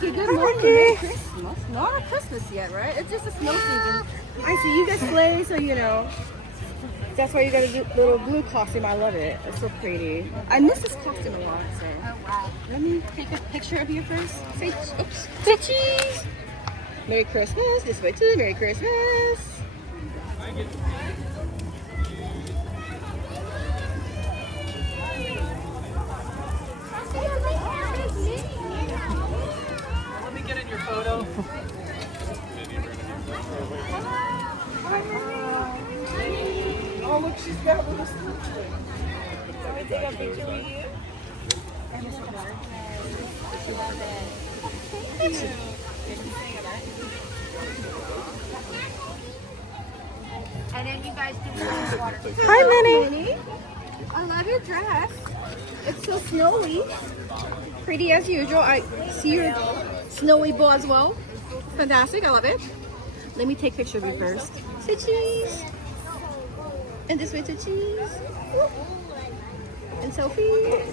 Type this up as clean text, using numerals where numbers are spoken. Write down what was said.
Mickey, good morning. Merry Christmas. Not Christmas yet, right? It's just a snow season. I see you guys play, so you know. That's why you got a little blue costume. I love it. It's so pretty. I miss this costume a lot, so. Oh, wow. Let me take a picture of you first. Say, oops. Say cheese. Merry Christmas. This way too. Merry Christmas. Let me get in your photo. Oh, look, she's got a little sleeve. Let me take a picture with you. And then you guys can use the water. Hi, Minnie. I love your dress. It's so snowy. Pretty as usual. I see your snowy bow as well. Fantastic. I love it. Let me take a picture of you first. Say cheese. And this way to cheese. And selfie.